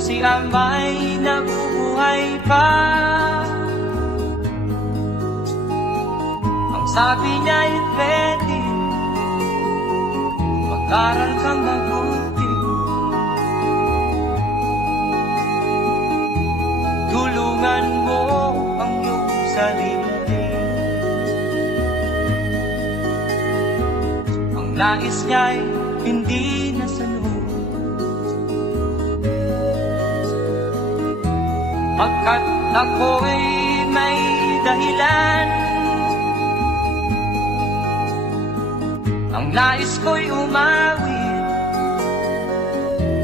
si Amay nabubuhay pa. Ang sabi niya ay pwede, mag-aral kang mabuti. Tulungan mo ang iyong sarili. Ang nais niya'y hindi nasunod, pagkat ako'y may dahilan. Ang nais ko'y umawit,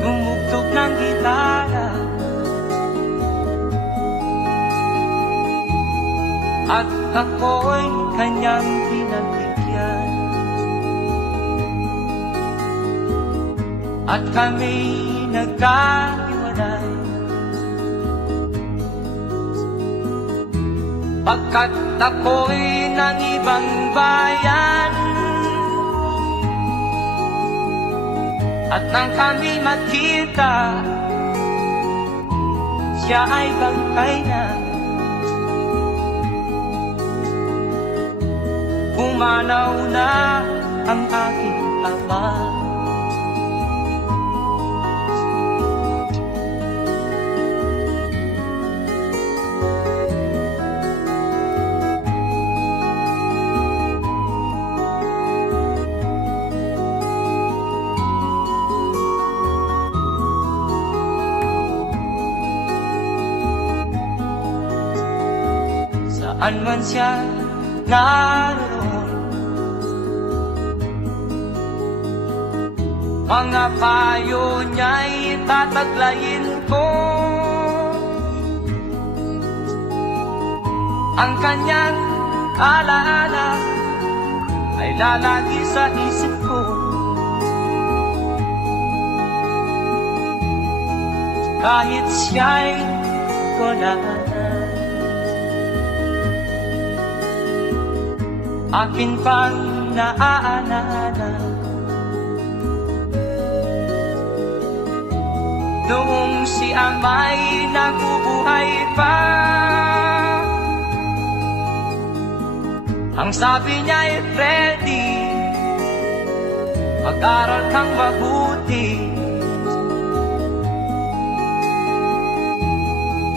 tumugtog ng gitara, at ako'y kanyang pinagbigyan. At kami nagkahiwalay, pagkat ako'y ng ibang bayan. At nang kami magkita, siya ay bangkay na. Pumanaw na ang aking ama. Saan man siya naroon, mga payo niya'y tataglayin ko. Ang kanyang alaala ay lalagi sa isip ko. Kahit siya'y wala na, akin pang naaalala noong si Amay nabubuhay pa. Ang sabi niya ay Freddy, mag-aral kang mabuti.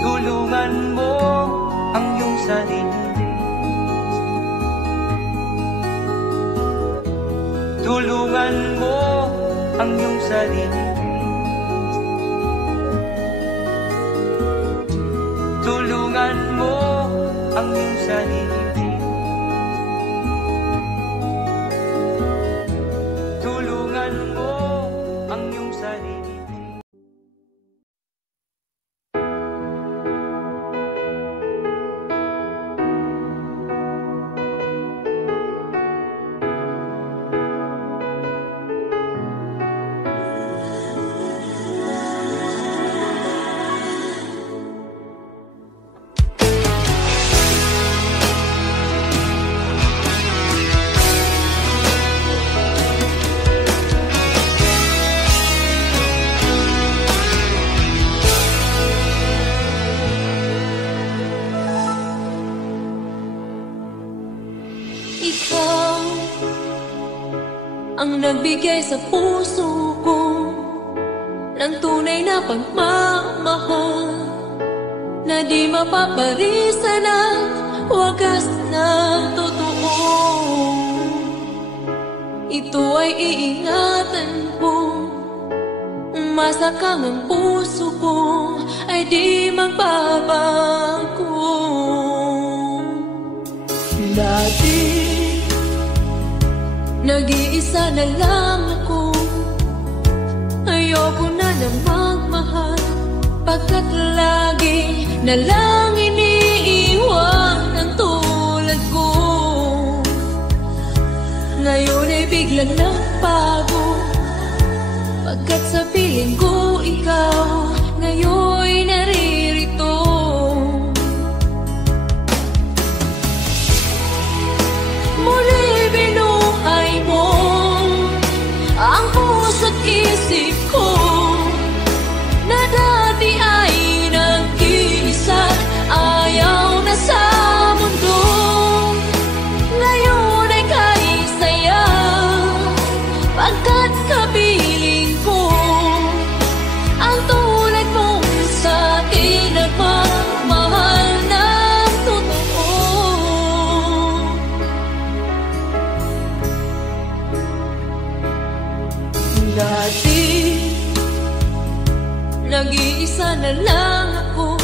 Tulungan mo ang iyong sarili. Tulungan mo ang iyong sarili. Tulungan mo ang iyong sarili. Tulungan mo ang iyong sarili. Ang nagbigay sa puso ko ng tunay na pagmamahal na di mapaparisan at wagas na totoo. Ito ay iingatan ko, umasa kang ang puso ko ay di magbabago. Dati nag-iisa na lang ako, ayoko na na magmahal, pagkat lagi na lang iniiwan ang tulad ko. Ngayon ay biglang nagbago, pagkat sa piling ko ikaw ngayon naririto. Muli binuhay mo ang puso't isip ko na dati di nag-iisa na lang ako.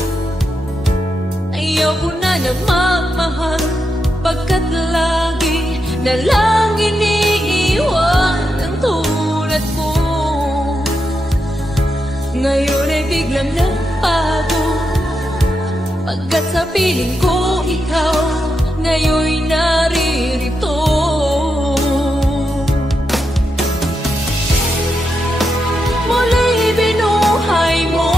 Ayaw ko na magmahal, pagkat lagi na lang iniiwan ang tulad mo. Ngayon ay biglang nagbago, pagkat sa piling ko ikaw ngayon'y naririto. Muli binuhay mo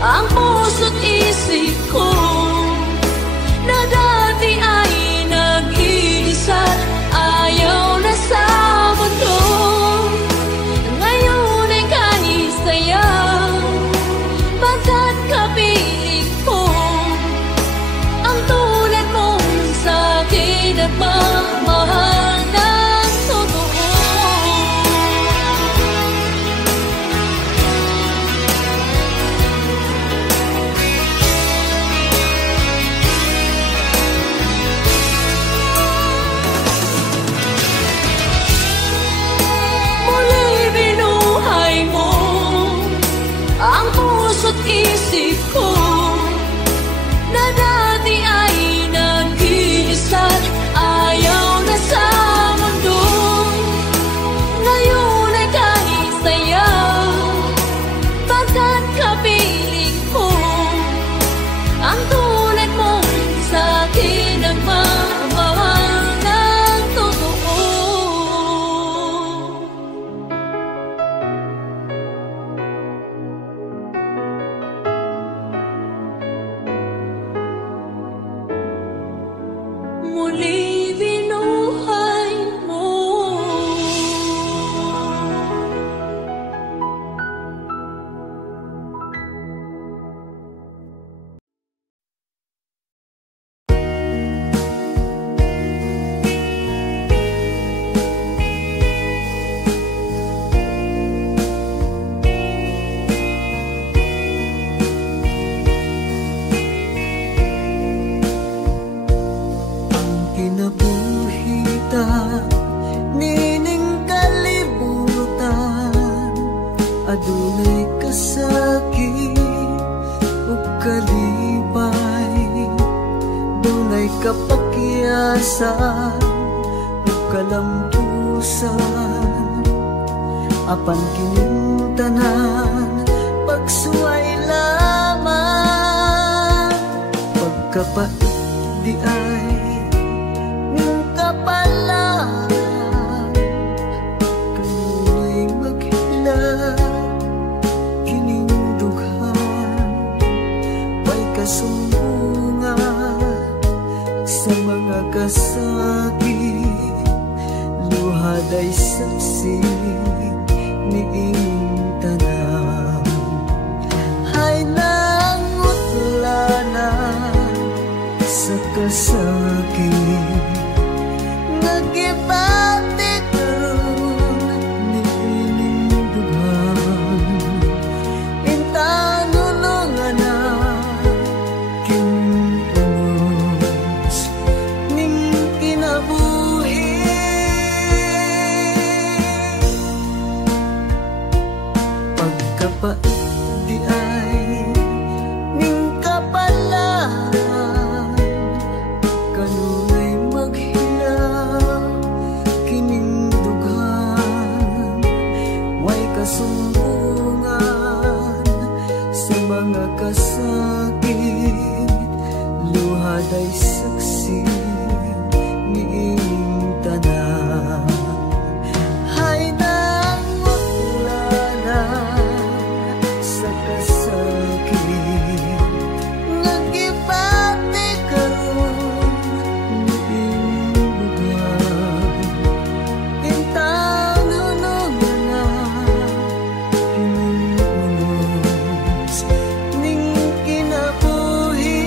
ang puso't isip ko, na dati ay nag-iisa, ayaw na sa mundo. Ngayon ay kahit sayaw, pagkat kapiling ko ang tulad mong sa'kin at mamahal ng totoo. Muli binuhay mo ang puso't isip ko, na dati ay nag-iisa't ayaw na sa mundo. Ngayon ay kahit sayaw, pagkat kapiling ko ang tulad mong sa'kin ang mamahal ng totoo. Muli binuhay mo. Kinabuhita, nining kalibutan, adunay kasakit ug kalibay, dunay kapakyasan ug kalampusan, apan kining tanan pagsuway lamang, pagkapait di ay ning kapalan, kanu'y maghilag kining dughan, may kasumbungan sa mga kasakit, luhad ay saksi niing tanan. Hay nangutlanan sa kasakit, nagibati karon niining dughan, intanulungan na kinunos ning kinabuhi. Pagkapait di ay ning kapalan, kanunay maghilang kining dughan, way kasumbungan sa mga kasakit, luhad ay saksi niing tanan. Hay nangutlanan sa kasakit, nagibati karon niing dughan, intanulungan na kining unos ning kinabuhi.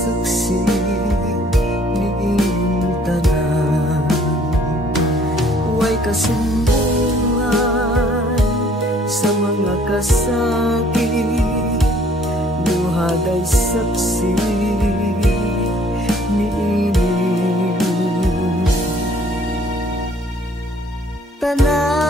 saksi ni iyong tanan. Huwag kasumbungan sa mga kasakit, duhaday saksi ni iyong tanan.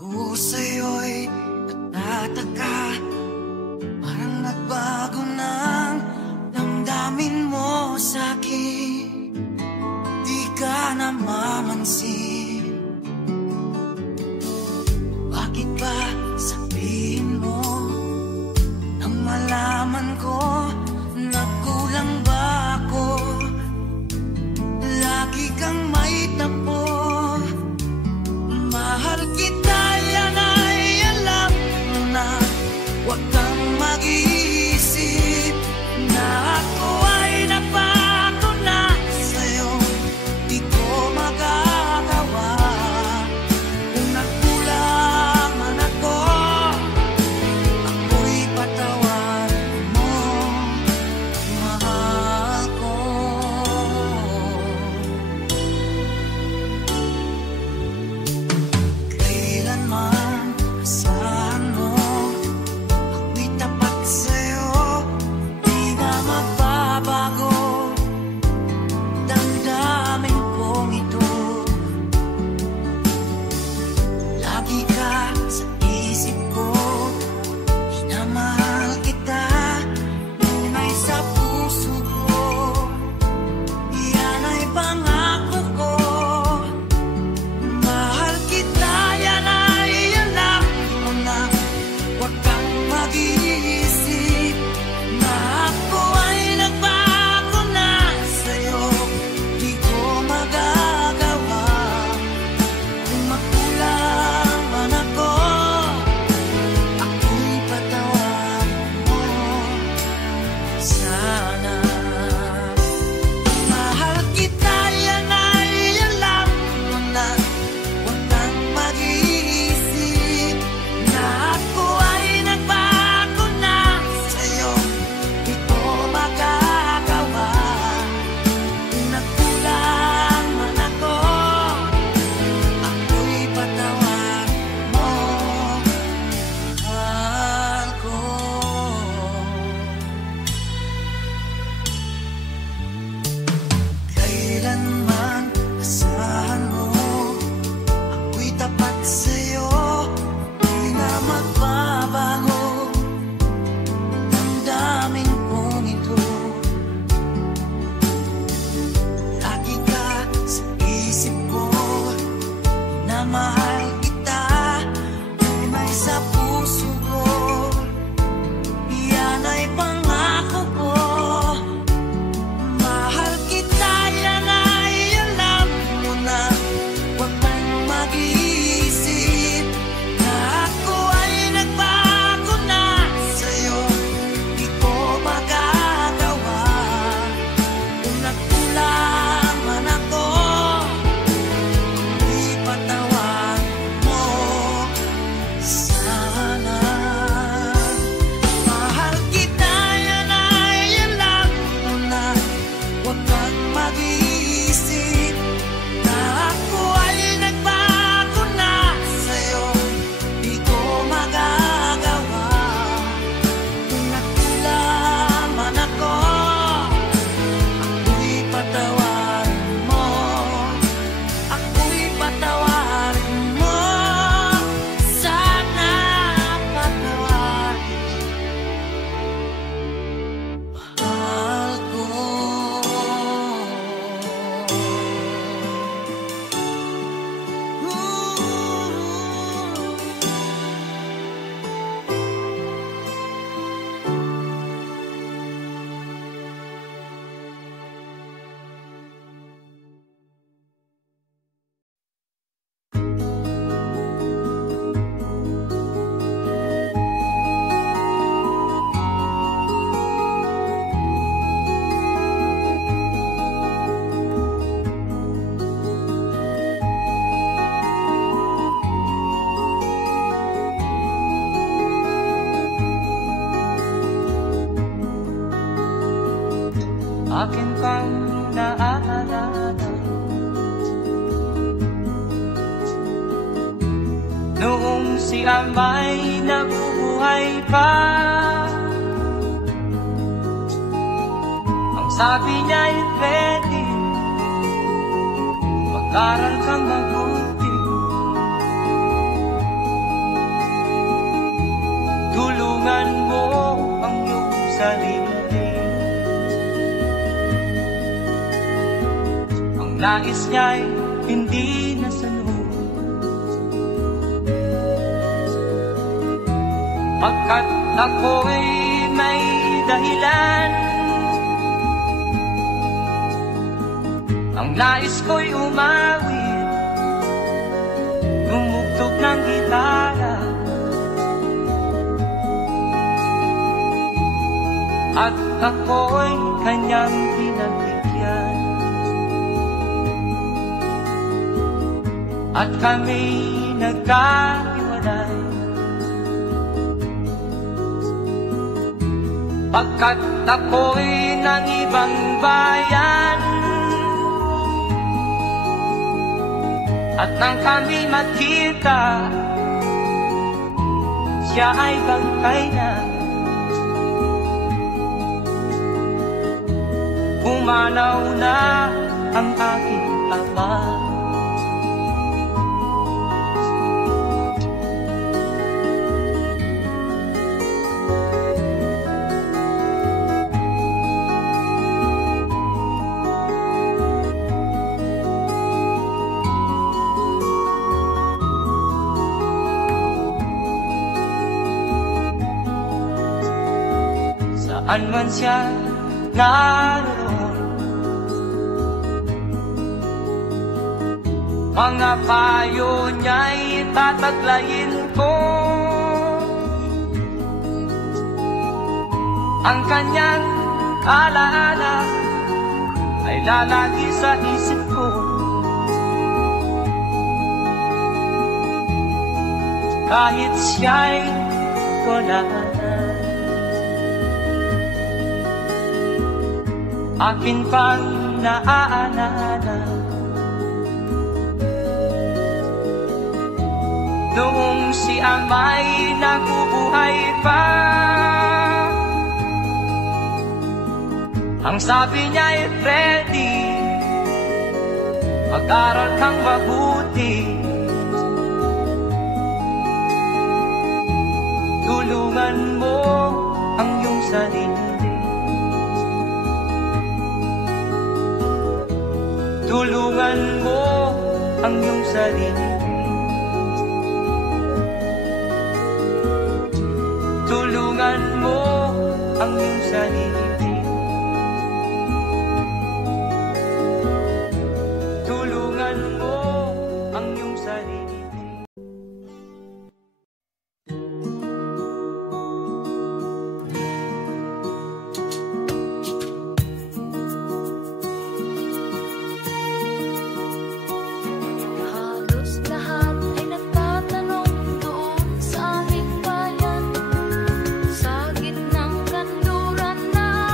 Ako sa'yo'y natataka napapansin. Bakit ba sabihin mo nang malaman ko nagkulang ba ako? Lagi kang may tapo. Mahal kita, yan ay alam mo na. Huwag kang mag-iisip na ako ay napako na sa'yo. Di ko magagawa. Kung nagkulang man ako, ako'y patawarin mo, mahal ko. Kailanman asahan mo, ako'y tapat sa'yo, di na magbabago. Damdamin kong ito, lagi ka sa isip ko. Minamahal kita, tunay sa puso ko. Yan ay pangako ko. Mahal kita, yan ay alam mo na. Huwag kang mag-iisip na ako ay nagbago na sa'yo. Di ko magagawa. Kung magkulang man ako, ako'y patawarin mo sana. Mahal kita, yan ay alam mo na. Huwag kang mag-iisip na ako ay nagbago na sa'yo. Di ko magagawa. Kung nagkulang man ako, ako'y patawarin mo, mahal ko. Kailanman asahan mo, ako'y tapat sa'yo, di na magbabago. Damdamin kong ito, lagi ka sa isip ko. Na mahal kita, tunay sa puso ko. Yan ay pangako ko. Mahal kita, yan ay alam mo na. Huwag kang mag-iisip na ako ay nagbago na sa'yo. Di ko magagawa. Kung nagkulang man ako, ako'y patawarin mo sana. Mahal kita, yan ay alam mo na. Huwag kang mag-iisip na ako ay nagbago na sa'yo. Di ko magagawa. Kung nagkulang man ako, ako'y patawarin mo. Ako'y patawarin mo sana. Patawarin, mahal ko. Akin pang naaalala noong si Amay nabubuhay pa. Ang sabi niya'y pwede mag-aral kang mabuti, tulungan mo ang iyong sarili. Ang nais niya'y hindi nasanoo. Pagkat ako'y may dahilan, ang nais ko'y umawit, tumugtog ng gitara, at ako'y kanyang pinagbigyan. At kami nagkahiwalay, pagkat ako'y ng ibang bayan. At nang kami magkita, siya ay bangkay na. Pumanaw na ang aking ama. Saan man siya naroon, mga payo niya'y tataglayin ko. Ang kanyang alaala ay lalagi sa isip ko. Kahit siya'y wala na, akin pang naaalala noong si ama'y nabubuhay pa. Ang sabi niya'y Freddy, mag-aral kang mabuti, tulungan mo ang iyong sarili. Tulungan mo ang iyong sarili. Tulungan mo ang iyong sarili. Tulungan mo ang iyong sarili. Sa gitnang kanluran na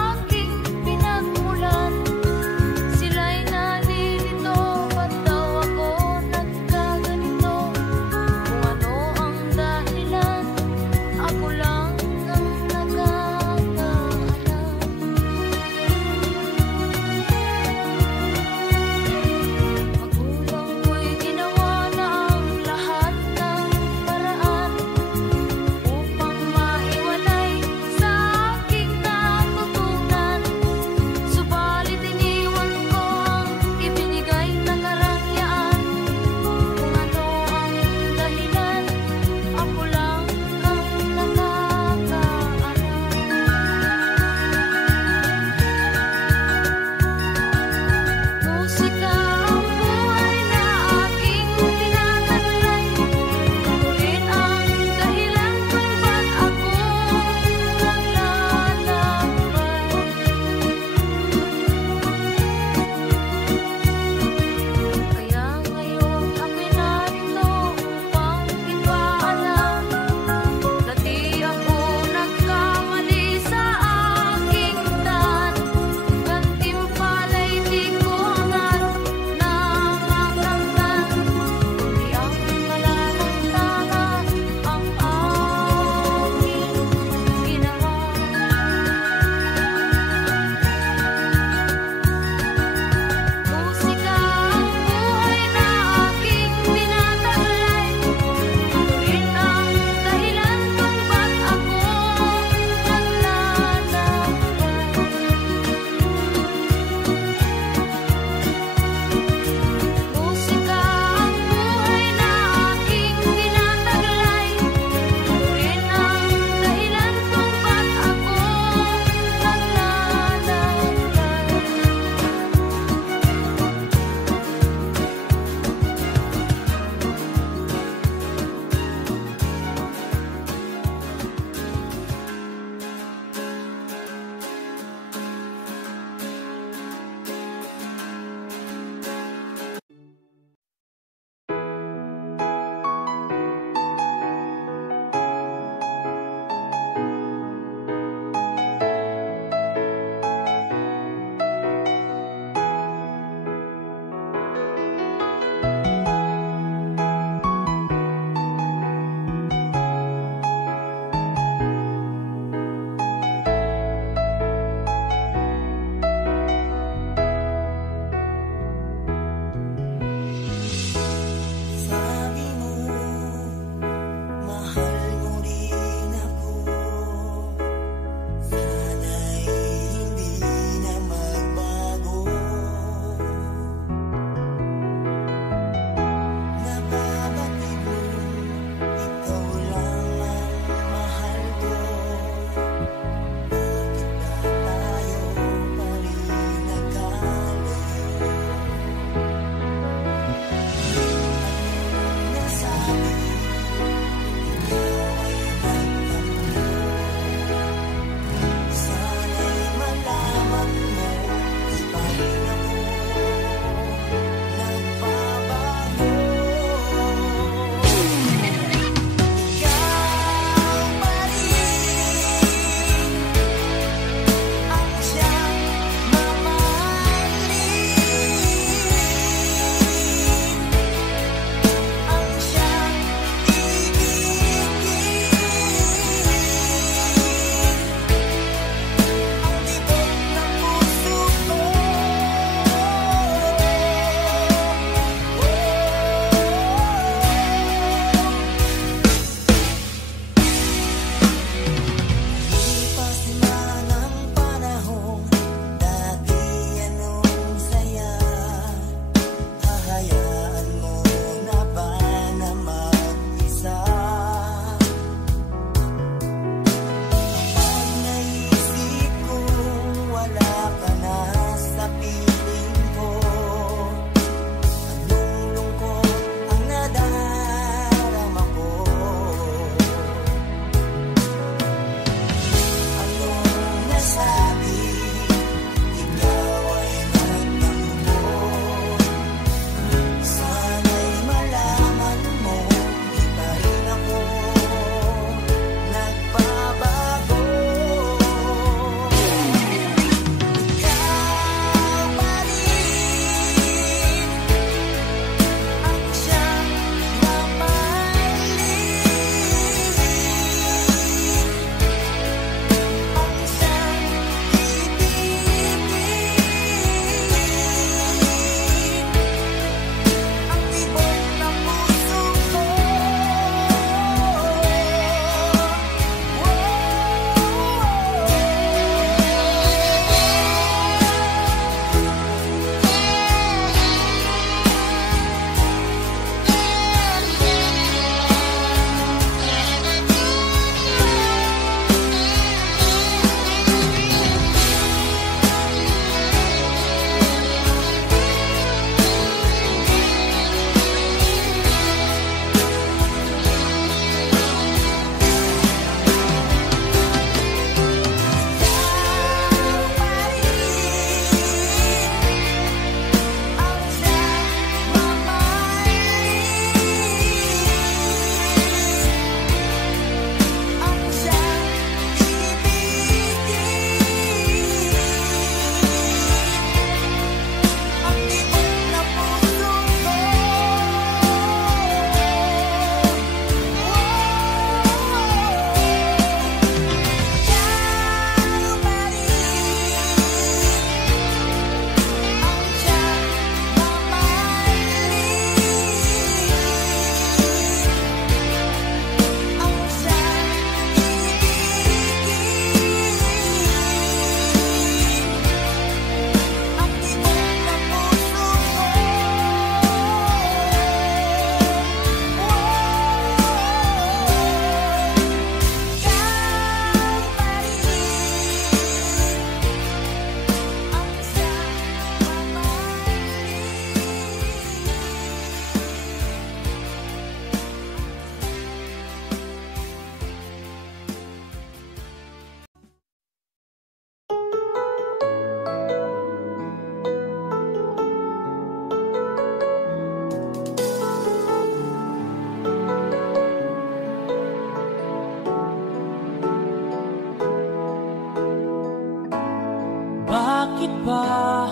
iba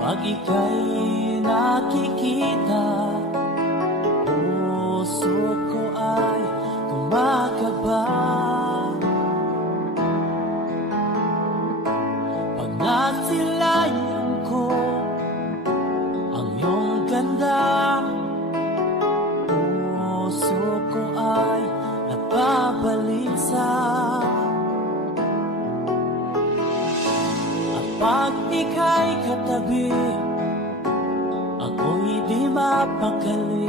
pag ika'y nakikita. Puso ko ay kumakaba pag nasilayan ko ang iyong ganda. Puso ko ay nagbabalisa. At pag ika'y katabi, ako'y di mapakali.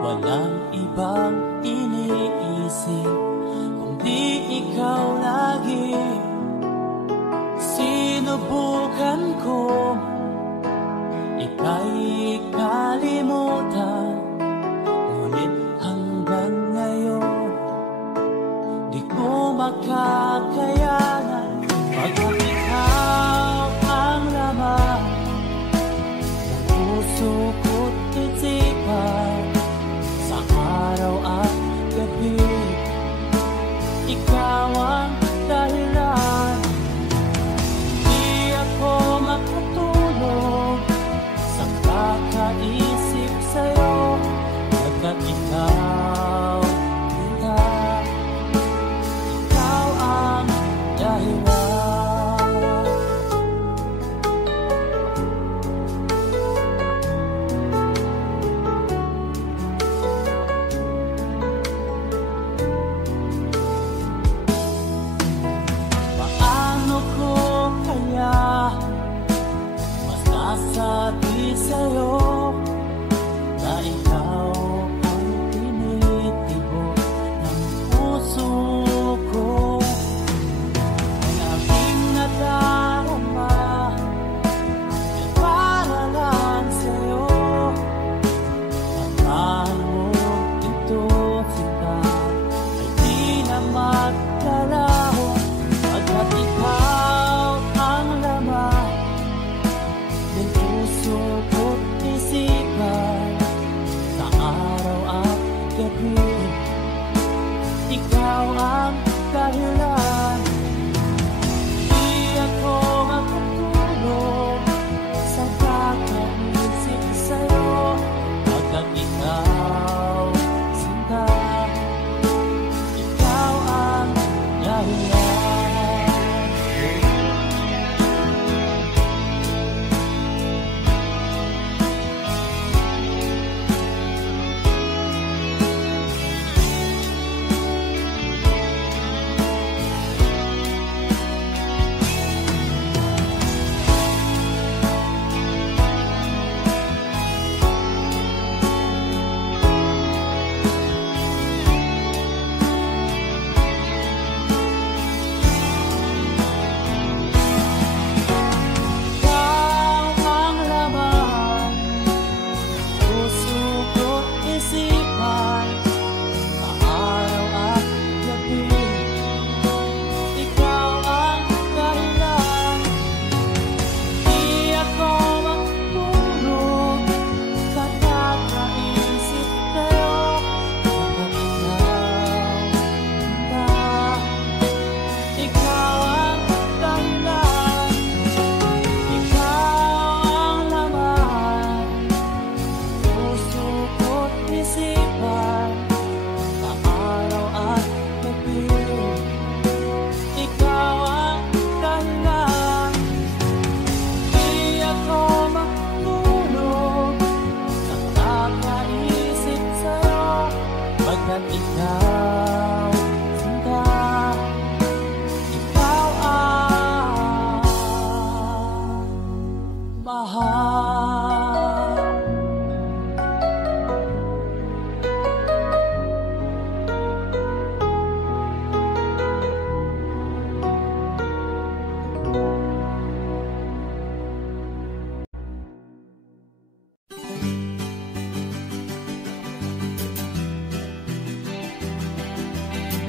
Walang ibang iniisip kundi ikaw lagi. Sinubukan ko ika'y kalimutan, ngunit hanggang ngayon di ko makakayanan. Pagkat ikaw ang laman ng puso ko't isipan, sa araw at gabi ikaw ang dahilan. Di ako makatulog sa kakaisip sa'yo, pagkat ikaw ang dahilan. Paano ko kaya masasabi sa'yo na ikaw ang tinitibok ng puso ko? Ang aking nadarama ay para lang sa'yo. At mo ito sila ay di na magkalaho, pagkat ikaw ang laman ng puso ko't isipan, sa araw at gabi ikaw ang dahilan. Di ako makatulog sa kakaisip sa'yo, pagkat ikaw sinta, ikaw ang dahilan.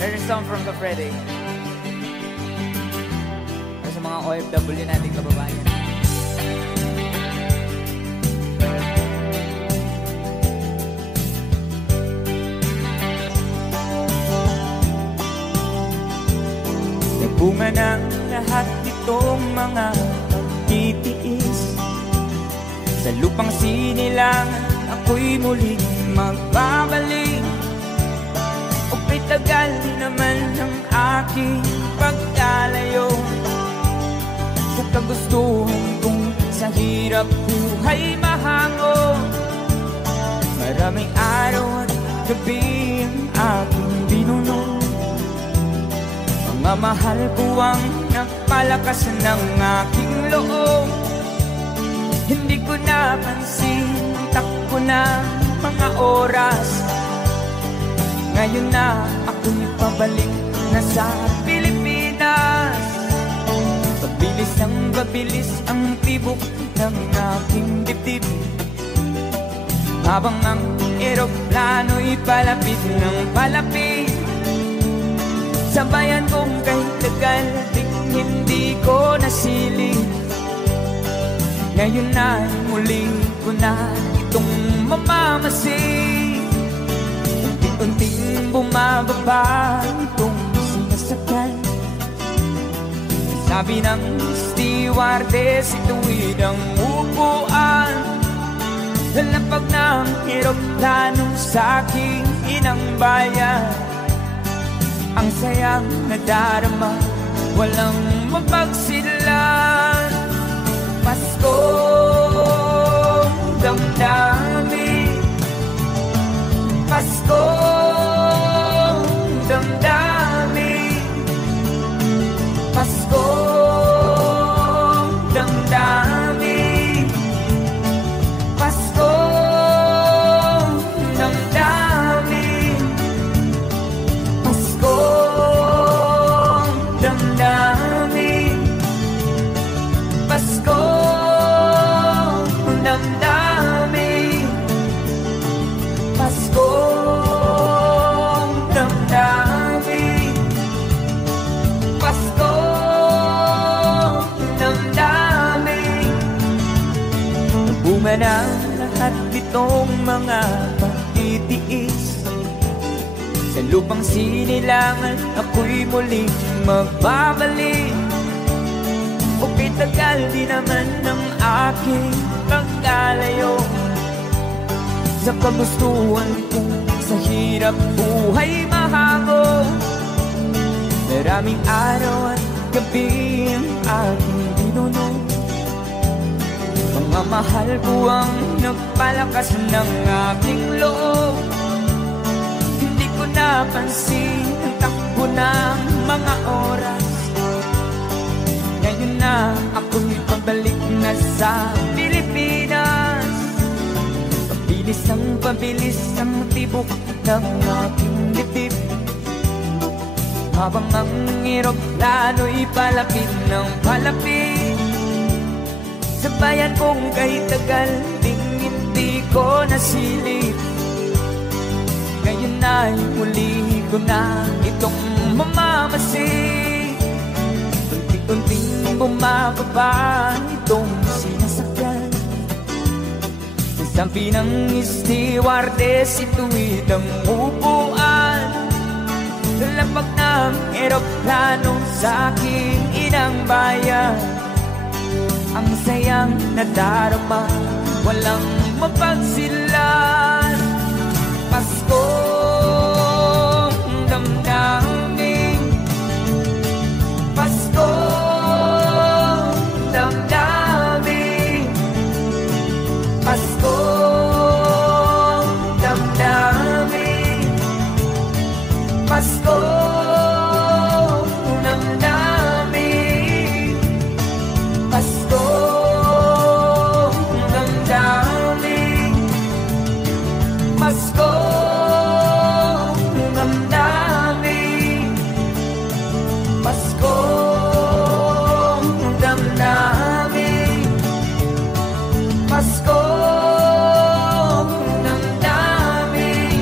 There's a song from Kafrede. Para sa mga OFW nating kababayan. Nagbunga ng lahat nitong mga titiis. Sa lupang sinilangan ako'y muling magbabalik. O tagal naman ng aking pagkalayo sa kagustuhan kong sa hirap buhay mahango. Maraming araw at gabi ang aking binuno. Mga mahal ko ang nagpalakas ng aking loob. Hindi ko napansin, takbo na mga oras. Ngayon na ako'y pabalik na sa Pilipinas. Pabilis ang babilis ang tibok ng aking dibdib, habang ang eroplano'y palapit ng palapit. Sa bayan kong kahit tagal hindi ko nasilip. Ngayon na muli ko na itong mamamasid. Unti-unting bumababa itong sinasakyan. Sabi ng stewardess, ituwid ang upuan. Lalapag ng eroplano sa aking inang bayan. Ang sayang nadarama, walang mapagsilan. Paskong damdamin, Paskong damdamin, Paskong damdamin, Paskong damdamin, Paskong damdamin, Paskong damdamin, Paskong damdamin, Paskong damdamin. Bunga ng lahat itong mga pagtitiis. Sa lupang sinilangan ako'y muling magbabalik. O tagal di naman ng aking pagkalayo sa kagustuhan kong sa hirap buhay mahango. Maraming araw at gabi ang aking binuno. Mga mahal ko ang nagpalakas ng aking loob. Hindi ko napansin ang takbo ng mga oras. Ngayon na ako'y pabalik na sa Pilipinas. Pabilis ang tibok ng aking dibdib, habang ang eroplano'y palapit ng palapit. Sa bayan kong kahit tagal hindi ko nasilip. Ngayon na'y muli ko na itong mamamasid. Unti-unting bumababa itong sinasakyan. Sabi ng stewardess, ituwid ang upuan. Lalapag ng eroplano sa aking inang bayan. Ang sayang nadarama, walang mapagsilan. Paskong damdamin, Paskong damdamin, Paskong damdamin, Paskong damdamin, Paskong damdamin, Paskong damdamin, Paskong damdamin, Paskong damdamin,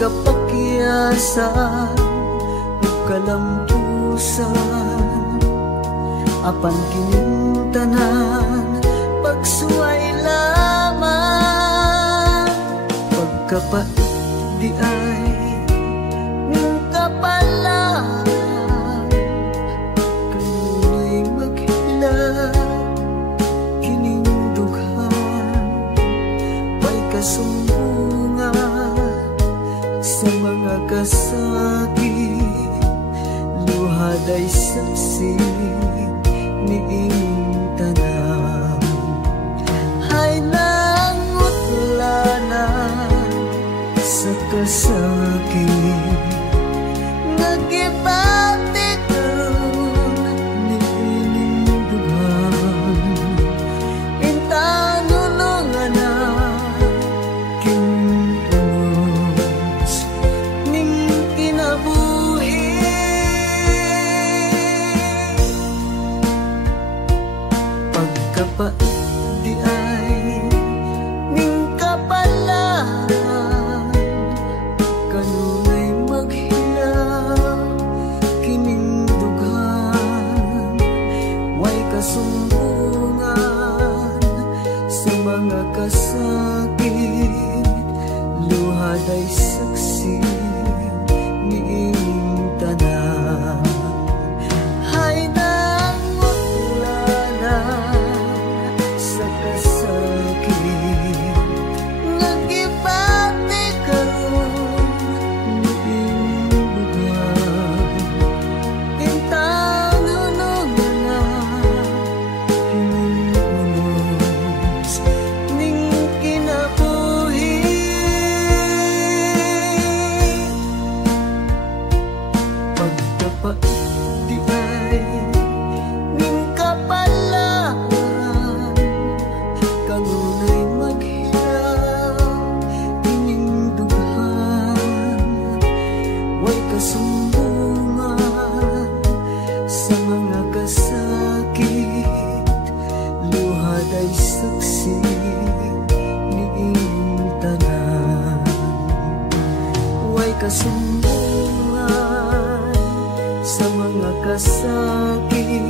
kapakyasan ug kalampusan apan kining tanan pagsuway lamang pagkapait di ay ning kapalaan kanunay maghilak kining dughan may kasumbungan sa mga kasakit luhaday saksi ni inyong tanan ay nangutlanan sa kasakit nagibati karon ni inyong dughan intanunungan na kinunos ning kinabuhi pagkapait di ay ning kapalaan kanunay maghilak kining dughan way kasumbungan sa mga kasakit luhaday saksi ni inyong tanan ay nangutlanan sa kasakit nagibati karon ni inyong dughan intanunungan na kinunos ning kinabuhi pagkapait di ay ning kapalaan kanunay maghilak kining dughan way kasumbungan sa mga kasakit luhaday saksi ni inyong tanan way kasumbungan sa mga kasakit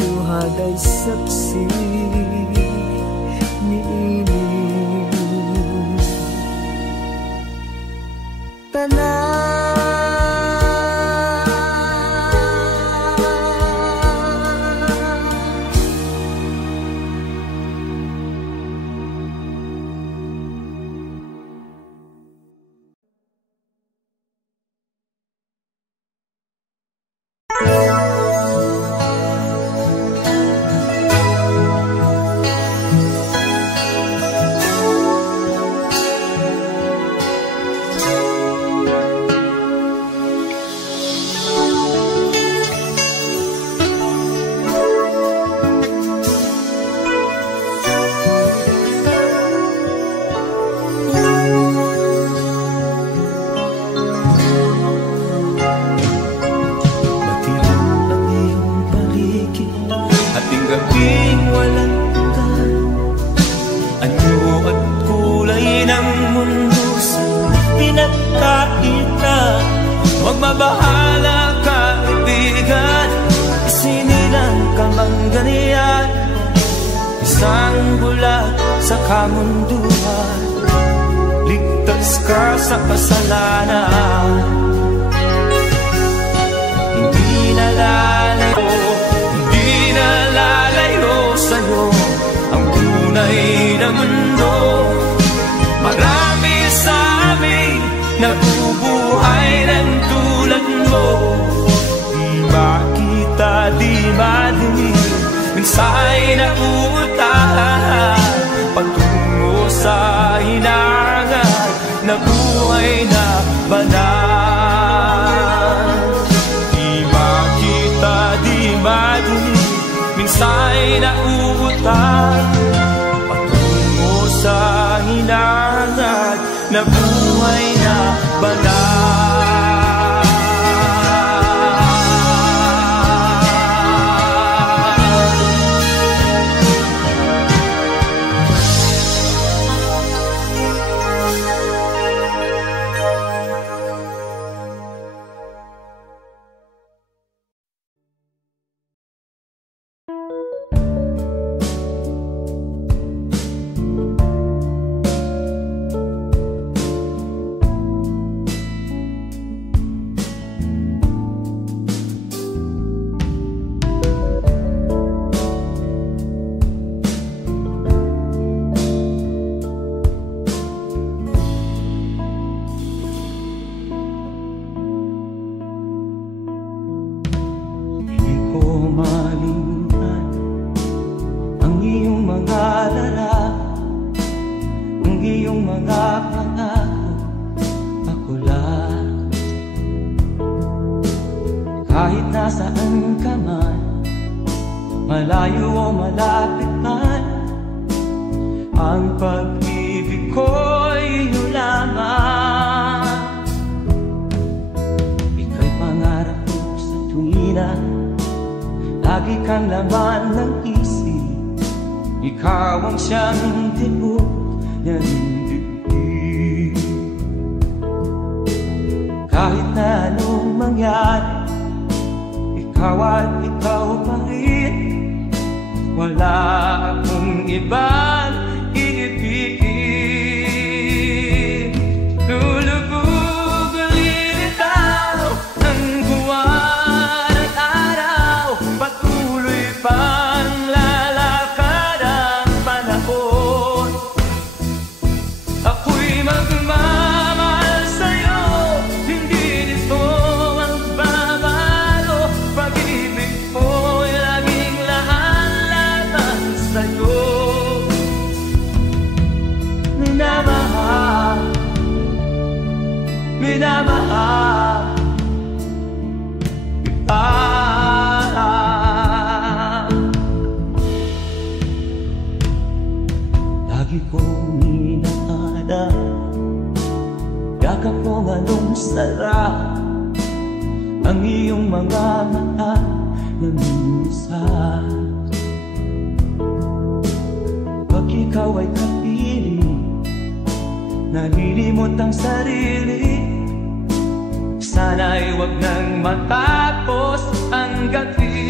luhaday saksi ni inyong tanan. Magmabahala ka, kaibigan, isinilang ka mang ganyan. Isang bulag sa kamunduhan, ligtas ka sa kasalanan. Hindi nalalayo sa'yo ang tunay na mundo. Marami sa amin nabubuhay ng tulad mo. Di makita, di madinig, minsay na utahan patungo sa hinangan na buhay na banal. Di makita, di madinig, minsay na utahan patungo sa hinangan na buhay na banal. malayo o malapit man, ang pag-ibig ko'y iyo lamang. Ika'y pangarap ko sa tuwina, lagi kang laman ng isip. Ikaw ang siyang tibok ng dibdib. Kahit na anong mangyari, ikaw at ikaw pa rin. Wala akong ibang iibigin. Lulubog lilitaw ang buwan at araw, patuloy pang lalakad ang panahon. Ako'y magmamahal sa'yo, hindi nito magbabago. Pag-ibig mo'y laging lahat-lahat sa'yo. Minamahal, minamahal kita. Lagi kong inaada, yakap kong anong sarap, ang iyong mga mata na minsan. Pag ikaw ay kapiling, nalilimot ang sarili. Sana'y wag nang matapos ang gabi.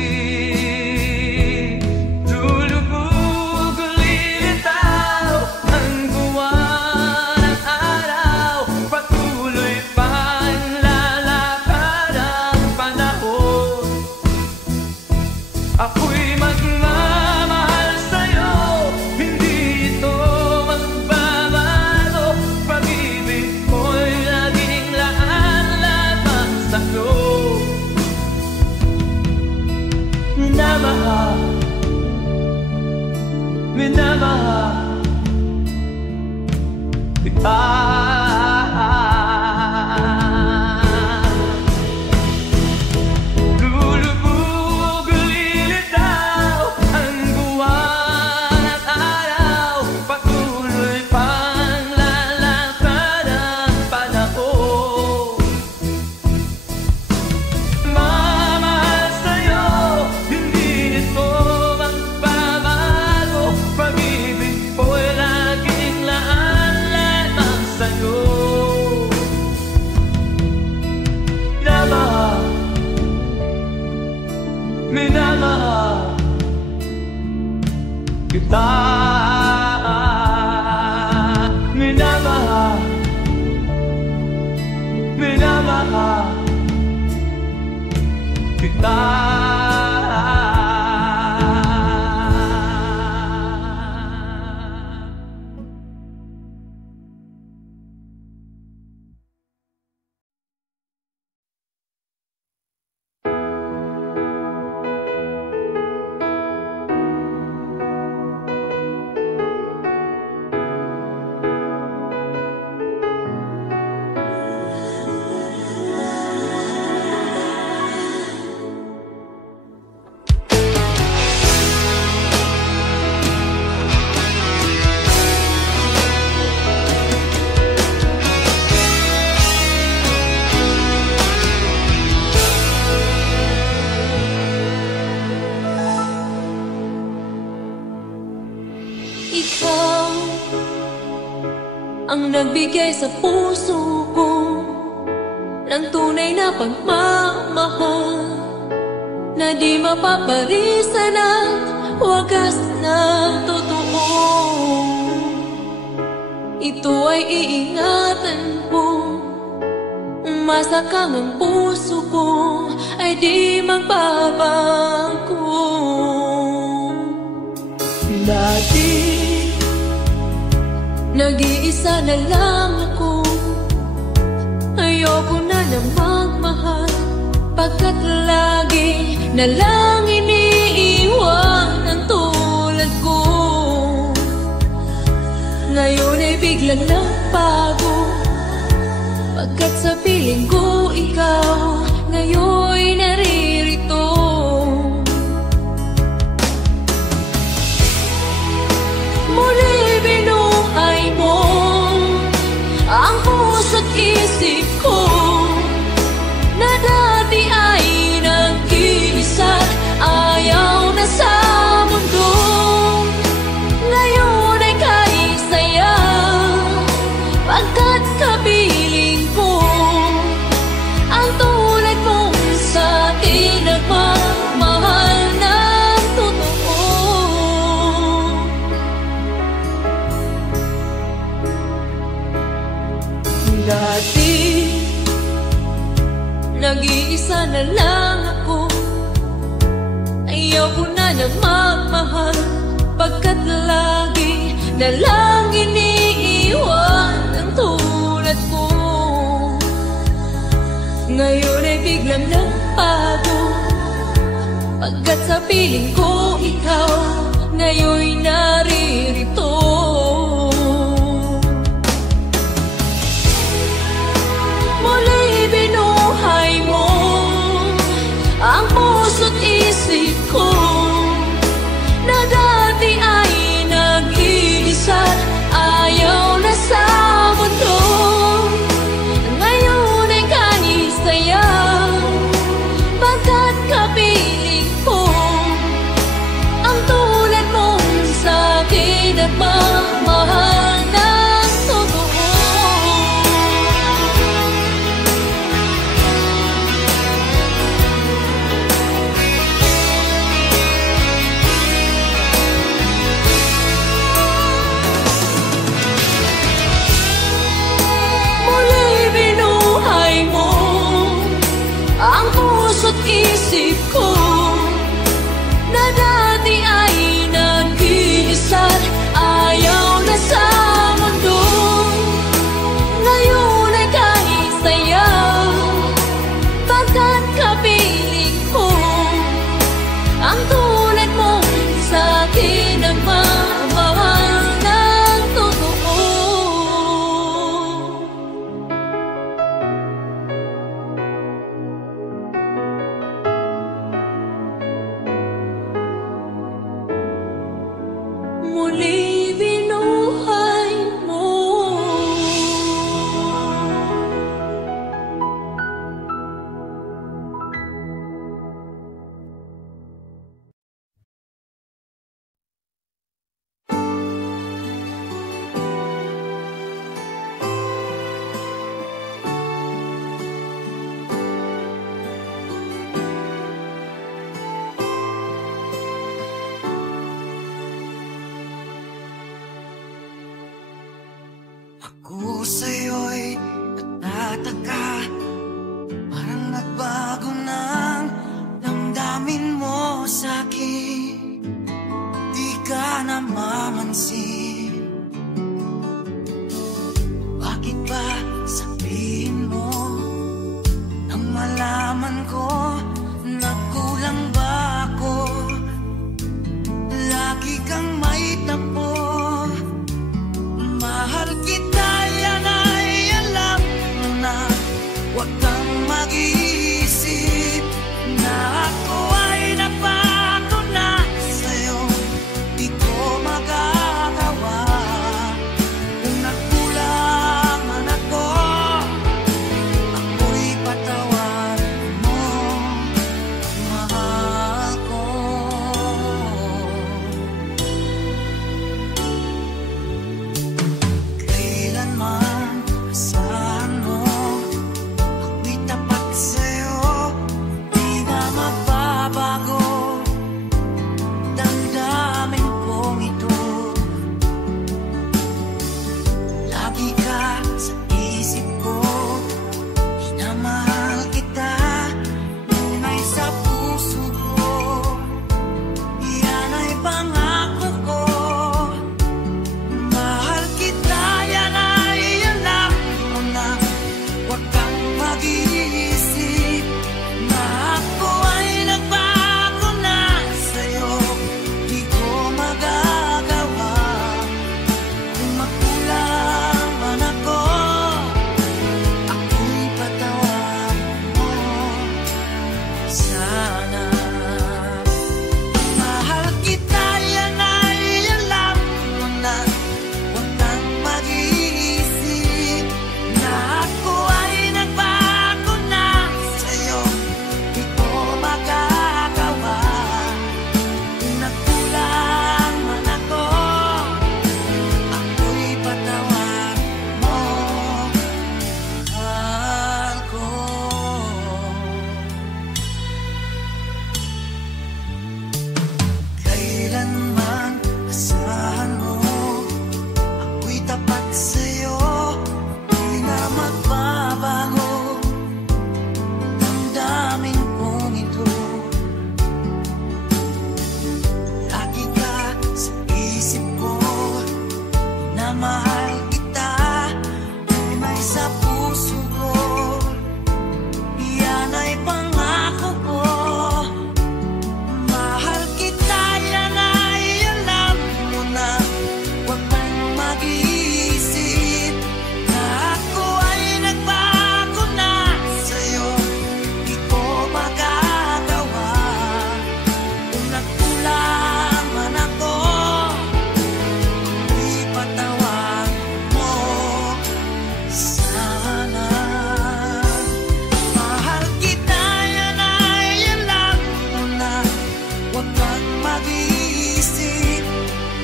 Lulubog lilitaw ang buwan at araw, patuloy pang lalakad ang panahon. Ako'y magmamahal sa'yo, hindi ito magbabago. Pag-ibig mo'y laging lahat-lahat sa'yo. Minamahal, minamahal kita. Lulubog lilitaw ang buwan at araw, patuloy pang lalakad ang panahon. Mamahal sa'yo, hindi nito magbabago. Pag-ibig ko'y laging lahat-lahat sa'yo. Minamahal, minamahal kita. Minamahal, minamahal kita. Ikaw ang nagbigay sa puso ko ng tunay na pagmamahal, na di mapaparisan at wagas na totoo. Ito ay iingatan ko, umasa kang ang puso ko ay di magbabago. Lagi nag-iisa na lang ako, ayoko na magmahal, pagkat lagi na lang iniiwan ang tulad ko. Ngayon ay bigla nagbago, pagkat sa piling ko ikaw ngayon'y naririto. isip ko na dati ay nag-iisa't ayaw na sa mundo. Ngayon ay kahit saya, pagkat kapiling ko ang tulad mong sa akin nagmamahal ng totoo. Dati nag-iisa na lang ako, ayaw ko na magmahal, pagkat lagi na lang iniiwan ang tulad ko. Ngayon ay biglang nagbago, pagkat sa piling ko ikaw ngayon'y naririto. Muli binuhay mo ang puso't isip ko na dati ay nag-iisa't ayaw na sa mundo. Ngayon ay kahit saya, pagkat kapiling ko ang tulad mong sa akin at mamahal ng totoo. Ang puso't isip ko na dati ay nag-iisa't ayaw na sa mundo. Ngayon ay kahit saya, pagkat kapiling ko ang tulad mong sa akin nagmamahal ng totoo. Muli binuhay mo. Ako sa'yo'y nagtataka, parang nagbago ng damdamin mo sa'kin. Di ka namamansin, bakit ba sabihin mo nang malaman ko na kulang ba ako? Lagi kang may tapo, mahal kita, yan ay alam mo na. mahal kita, tunay sa puso ko. Yan ay pangako ko. Mahal kita, yan ay alam mo na. Huwag kang mag-iisip na ako ay nagbago na sa'yo. Di ko magagawa kung nagkulang man ako. Ipatawan mo sana. Mahal kita, yan ay alam mo na. Huwag kang mag-iisip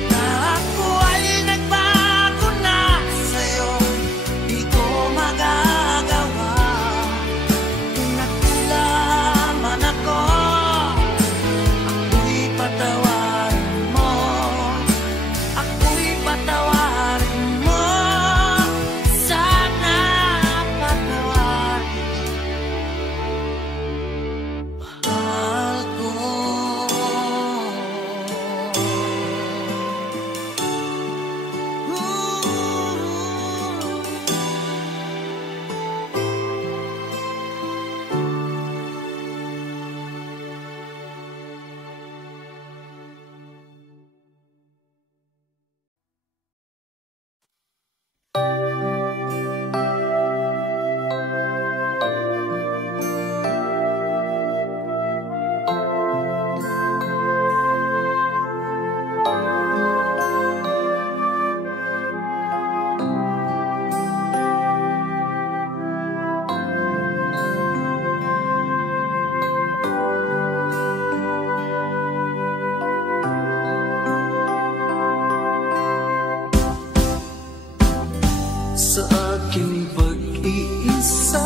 na ako ay nagbago na sa'yo. Di ko magagawa kung nagkulang man ako. Ako'y patawarin mo. Ako'y patawarin mo. Sana patawarin mahal ko. Sa aking pag-iisa,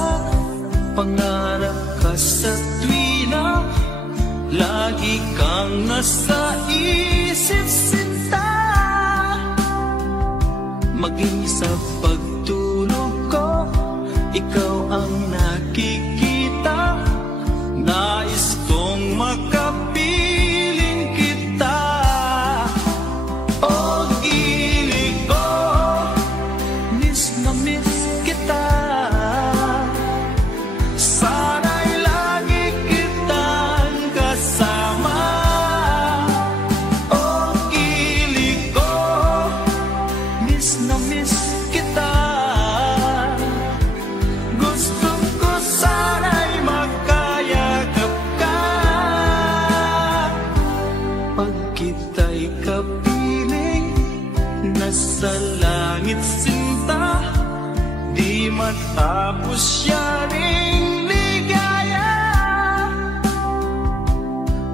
pangarap ka sa tuwina. Lagi kang nasa isip, sinta. Maging sa pagtulog ko, ikaw ang nakikita. Nais kong makapiling kita. O gilig ko, miss na miss kita. Sana'y lagi kitang kasama. O gilig ko, miss na miss kita. Gusto ko sana'y magkayakap ka. Pag kita'y kapiling, nasa langit sinta. Di matapos yaring ligaya.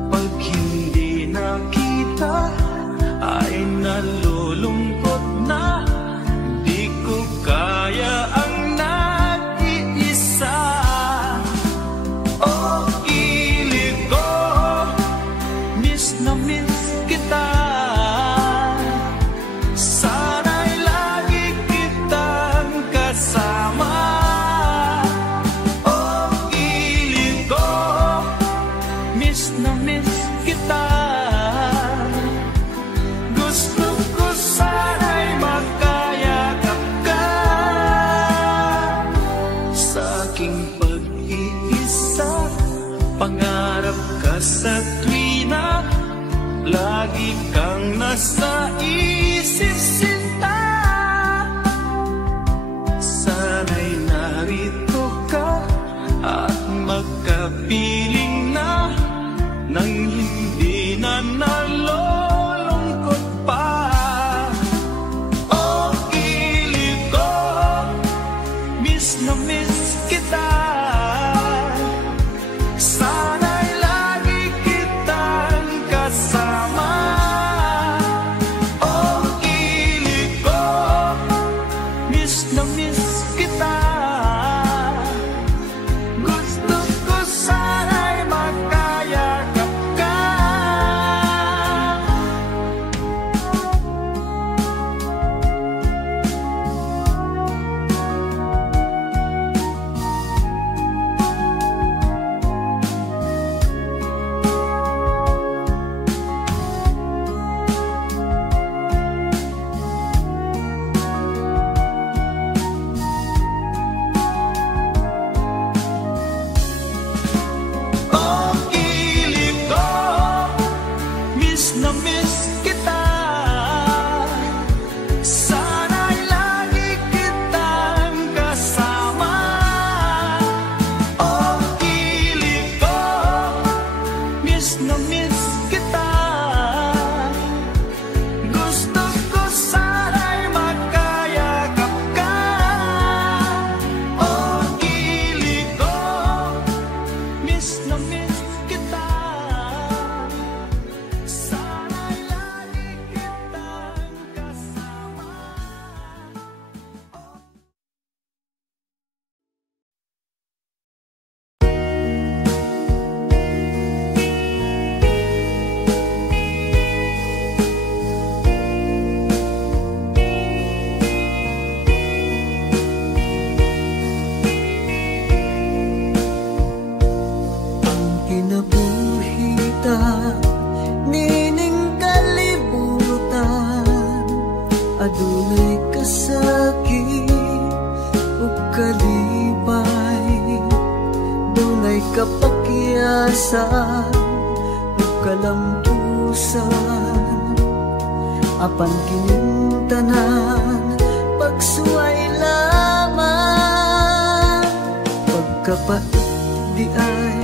Pag hindi nakita, ay nalulungkot na. Di ko kaya ang nag-iisa. O gilig ko, miss na miss kita. Sana'y lagi kitang kasama. O adunay kasakit o kalibay, dunay kapakyasan o kalampusan, apan kining tanan pagsuway lamang, pagkapat di ay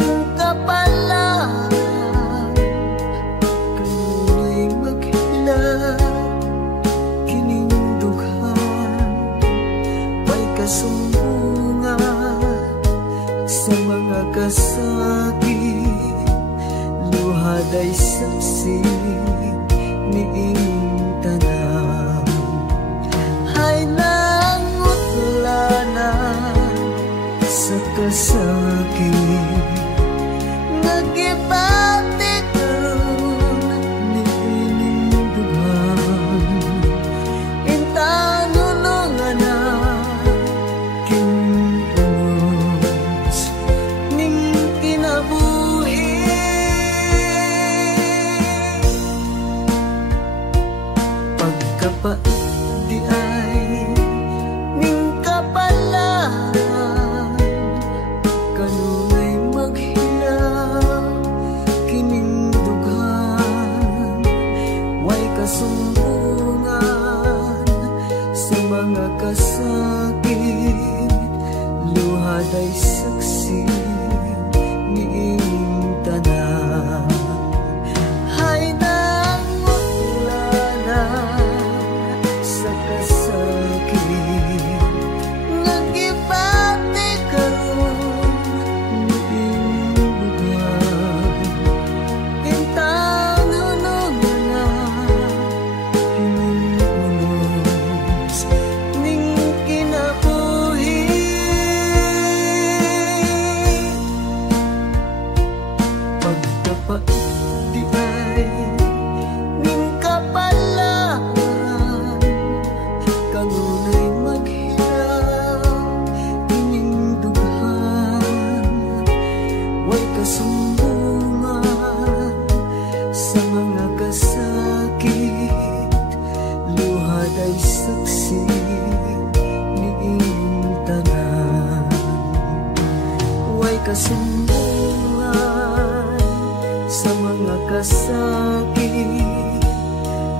ning kapalan, kanunay maghilak kining dughan, may kasumbungan sa mga kasakit, luhad ay saksi niing tanan, ay nangutlanan sa kasakit, nagibati karon niining dughan, intanunungan na kinunos ning kinabuhi, pagkapa di ay ning kapalan, kanunay maghilaw kining dughan, way kasumbungan sa mga kasakit, luhad ay saksi niing tanan, ay nangutlanan sa kasakit, nagibati karon niing dughan, intanunungan na kining unos ning kinabuhi, pagkapa di ay ning kapalan, kanunay maghilaw kining dughan, way kasumbungan sa mga kasakit, luhad ay saksi niing tanan, way kasumbungan sa mga kasakit,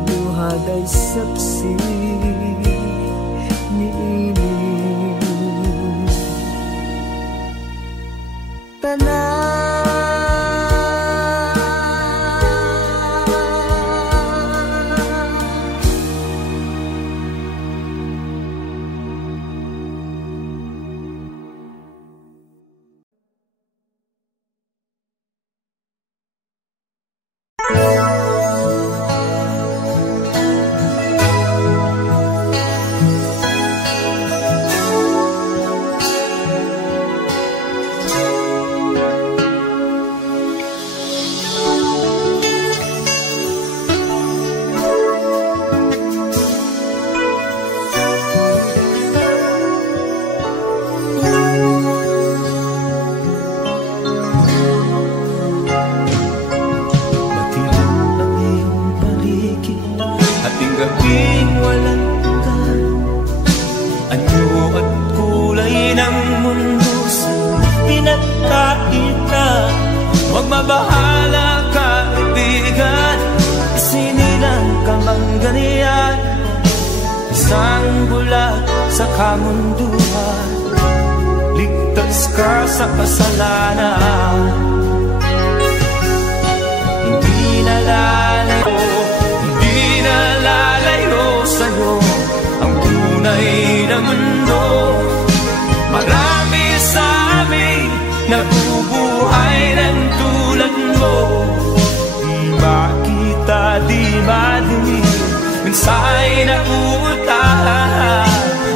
luhad ay saksi niing tanan. Huwag mabahala kaibigan, isinilang kamangganian, isang bulat sa kamunduhan, ligtas ka sa kasalanan. Hindi nalalayo sa'yo ang tunay na mundo. Marami sa amin nabubuhay ng tulad mo, di makita, di madinig, minsay nauutahan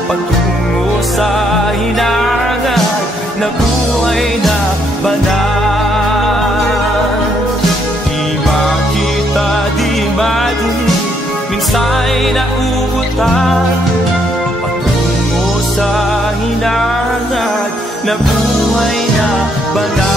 patungo sa hinangan na buhay na banal. Di makita, di madinig, minsay nauutahan patungo sa hinangan na buhay na banal.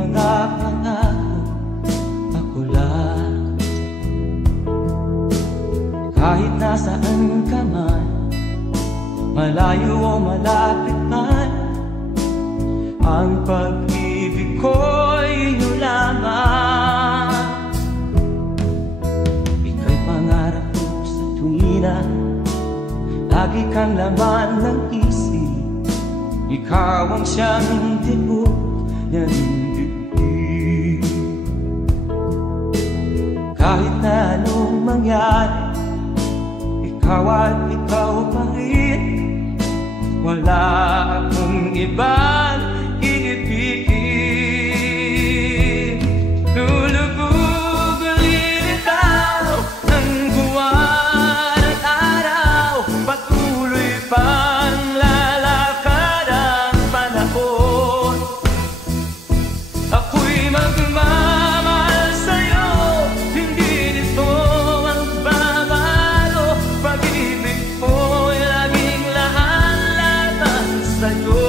mga pangako, ako lang. Kahit nasaan ka man, malayo o malapit man, ang pag-ibig ko'y iyo lamang. Ika'y pangarap ko sa tuwina, lagi kang laman ng isip. Ikaw ang siyang tibok ng dibdib. Kahit na anong mangyari, ikaw at ikaw pa rin. Wala akong ibang iibigin. Lulubog lilitaw ang buwan at araw, patuloy pang lalakad ang panahon. Ako'y magmamahal sa'yo, hindi nito magbabago. Pag-ibig ko'y laging laan-laban sa'yo.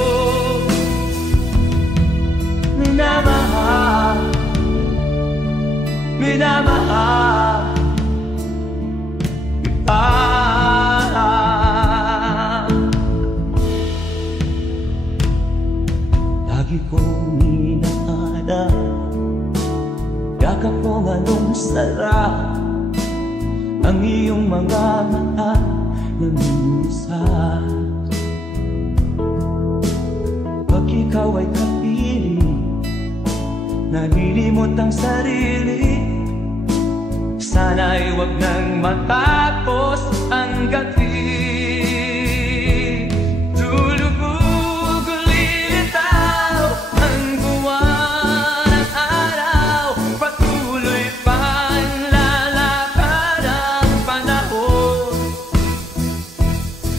Minamahal, minamahal kita. Lagi kong inaalala, yakap kong anong sarap, ang iyong mga mata na minsan. Pag ikaw ay kapiling, nalilimot ang sarili. Sana'y wag nang matapos ang gabi. Lulubog lilitaw ang buwan at araw, patuloy pang lalakad ang panahon.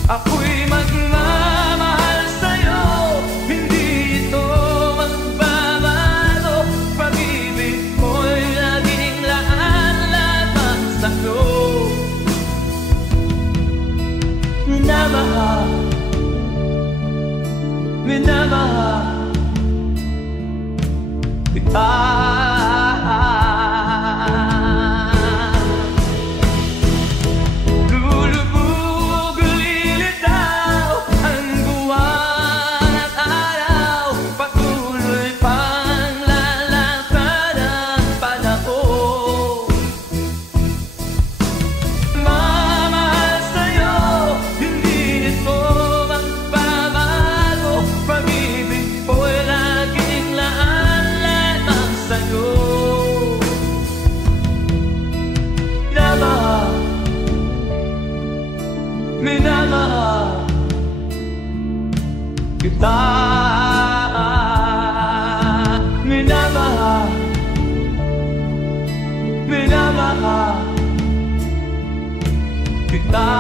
Ako'y magmamahal sa'yo, hindi ito magbabago. Pag-ibig ko'y laging laan-laban sa'yo. Minamahal, minamahal kita. Lulubog lilitaw ang buwan at araw, patuloy pang lalakad ang panahon. Mamahal sa'yo, hindi ito magbabago. Pag-ibig ko'y laging laan-laban sa'yo. Minamahal, minamahal kita. Minamahal, minamahal kita.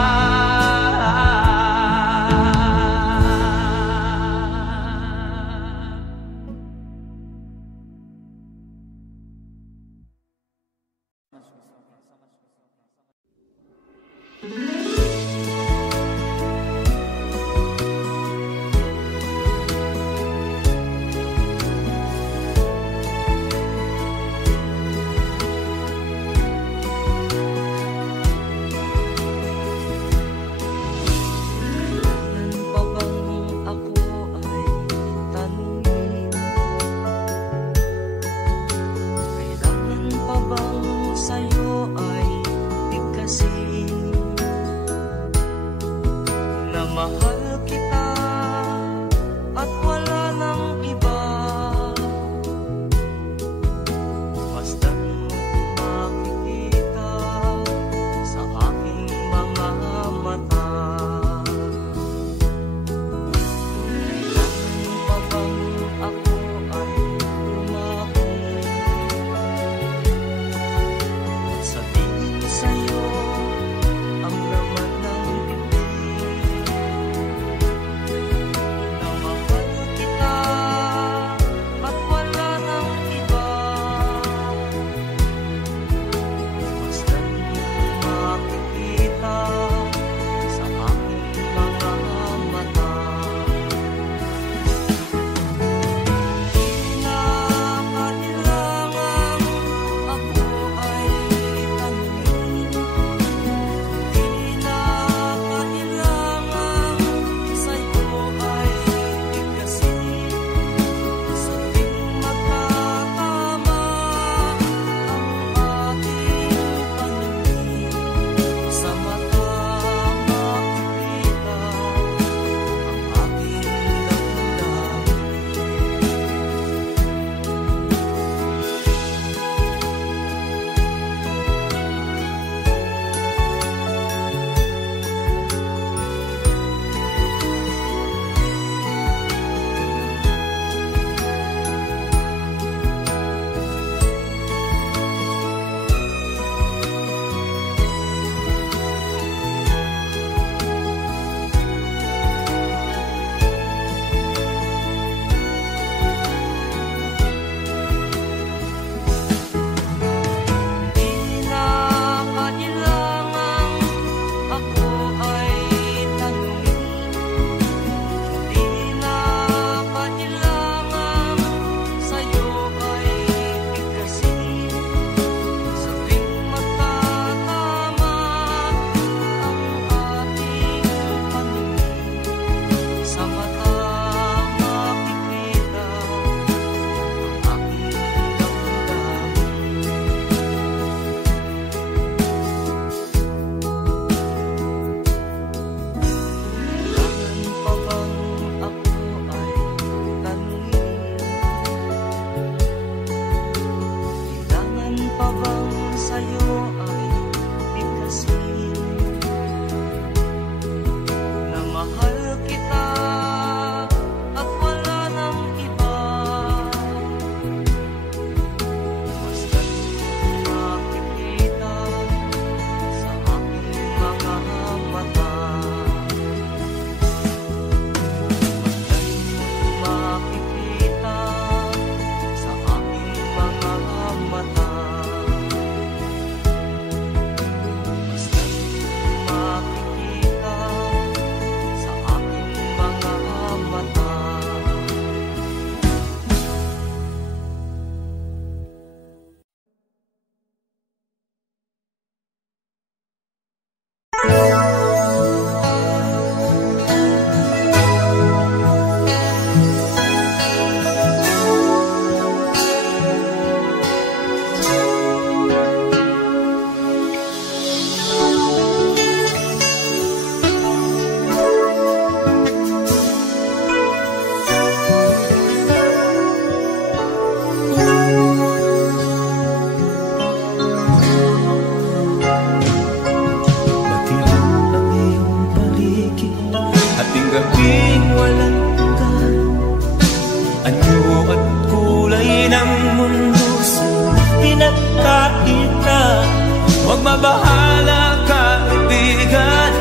bahala kaibigan,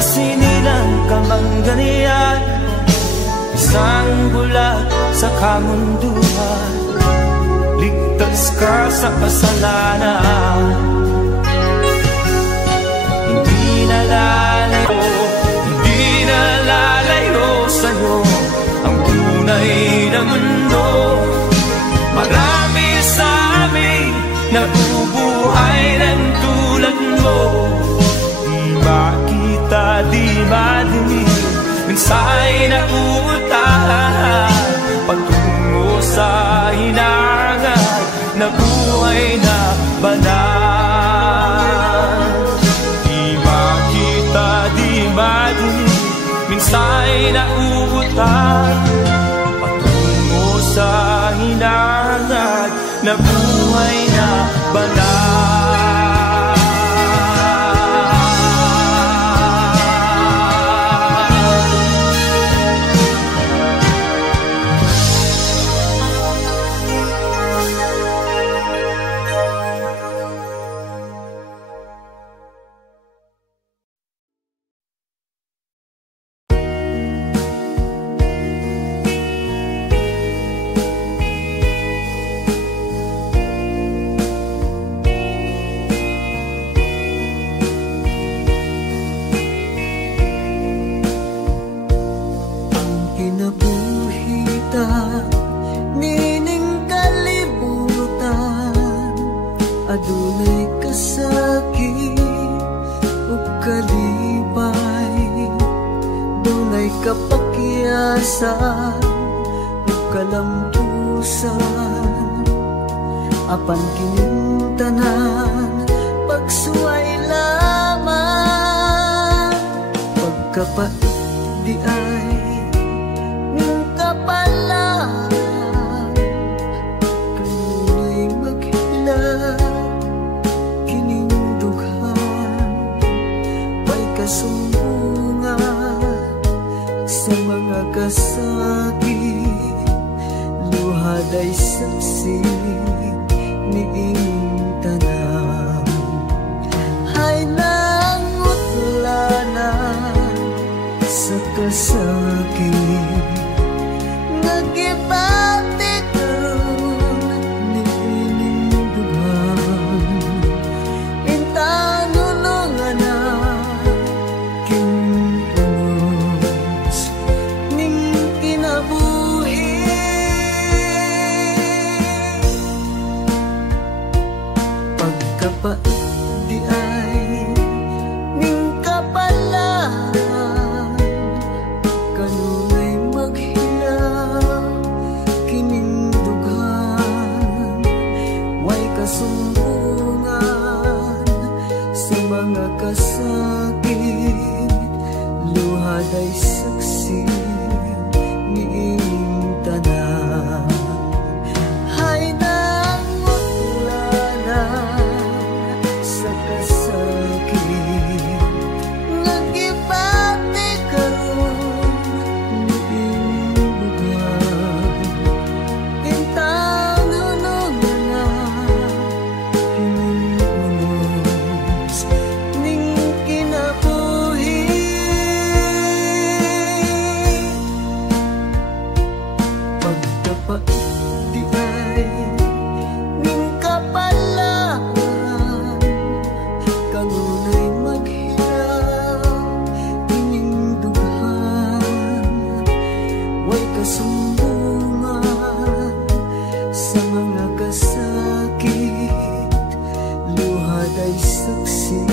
isinilang kamanggalian, isang bulat sa kamunduhan, ligtas ka sa kasalanan. Hindi nalalayo sa'yo ang tunay na mundo. Marami sa amin nabubuhay ng tulad mo. Di makita, di madinig, minsa'y nauutahan patungo sa hinangan na buhay na banal. Di makita, di madinig, minsa'y nauutahan patungo sa hinangan na buhay na banal. Adunay kasakit o kalibay, dunay kapakyasan o kalampusan, apan kining tanan pagsuway lamang, pagkapait di ay ng kapalan, kanunay maghilak kasumbungan sa mga kasakit, luhad ay saksi ni inyong tanan. Hay nangutlanan sa kasakit, nagibati karon ni inyong dugan, intanunungan na kapait di ay ning kapalan, kanunay maghilaw kining dughan, way kasumbungan sa mga kasakit, luhad ay saksi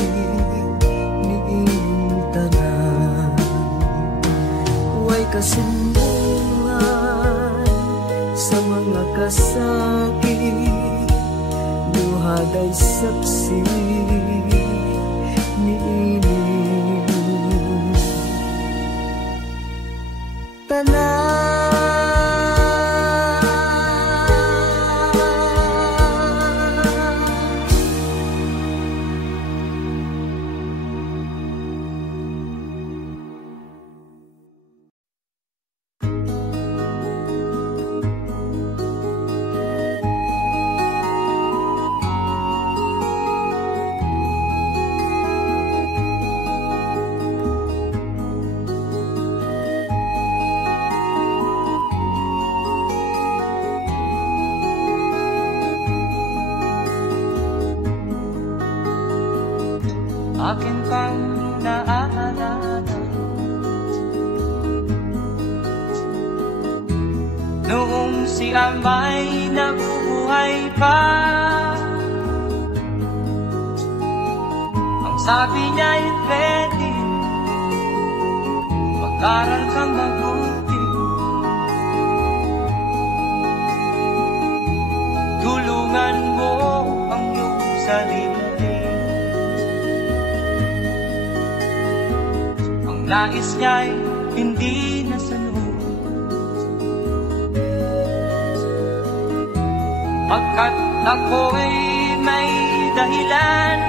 ni inyong tanan. Hay kasumbungan sa mga kasakit, luhad ay saksi ni inyong tanan. si ama'y nabubuhay pa. Ang sabi niya'y pwede, mag-aral kang mabuti, tulungan mo ang iyong sarili. Ang nais niya'y hindi nasunod, pagkat ako'y may dahilan.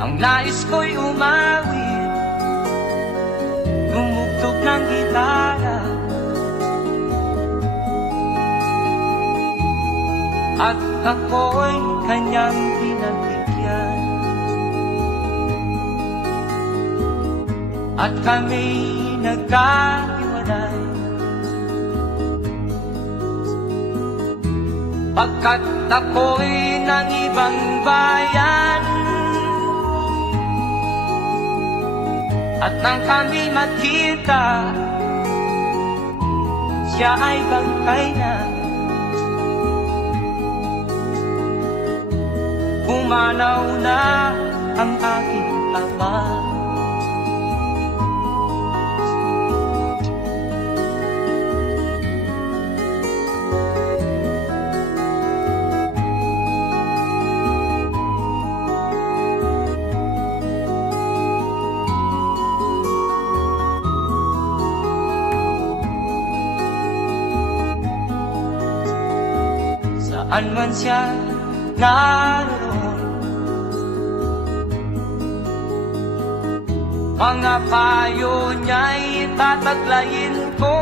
Ang nais ko'y umawit, tumugtog ng gitara, at ako'y kanyang pinagbigyan. At kami nagkahiwalay, pagkat ako'y ng ibang bayan. At nang kami magkita, siya ay bangkay na. Pumanaw na ang aking ama. Saan man siya naroon, mga payo niya'y tataglayin ko.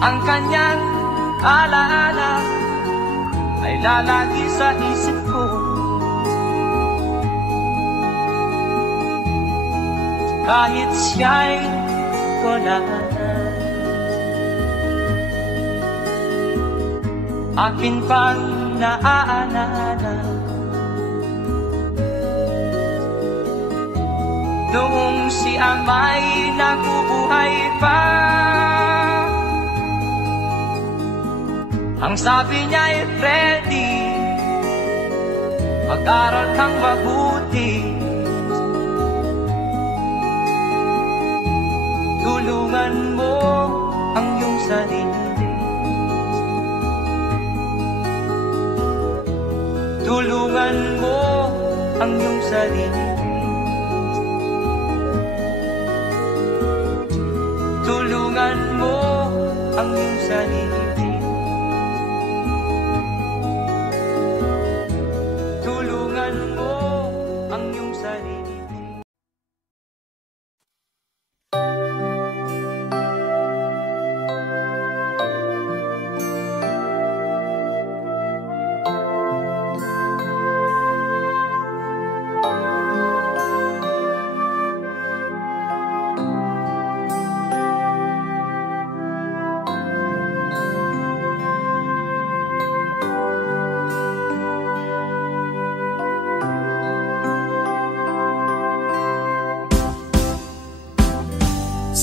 Ang kanyang alaala ay lalagi sa isip ko. Kahit siya'y wala na, akin pang naaalala noong si ama'y nabubuhay pa. Ang sabi niya'y Freddy, mag-aral kang mabuti, tulungan mo ang iyong sarili. Tulungan mo ang iyong sarili. Tulungan mo ang iyong sarili. Tulungan mo ang iyong sarili.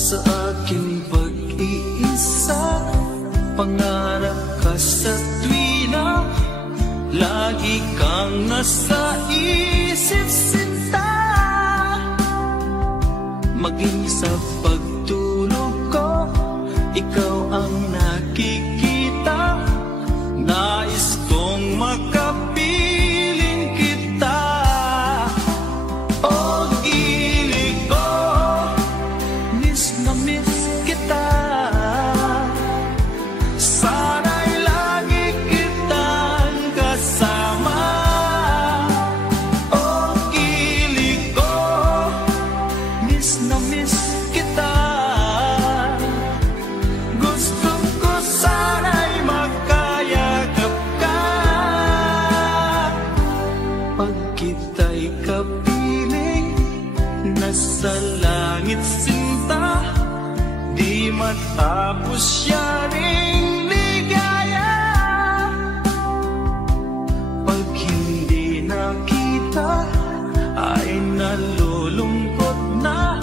Sa aking pag-iisa, pangarap ka sa tuwina, lagi kang nasa isip sinta. Maging sa pagtulog ko, ikaw ang nakikita. Nais kong makapiling kita. Oh, gilig ko, miss na miss kita. Sana'y lagi kitang kasama. Oh, gilig ko, miss na miss kita. Gusto ko sana'y magkayakap ka. Pag kita'y kapiling, nasa langit sinta, di matapos siya ring ligaya. Pag hindi nakita, ay nalulungkot na.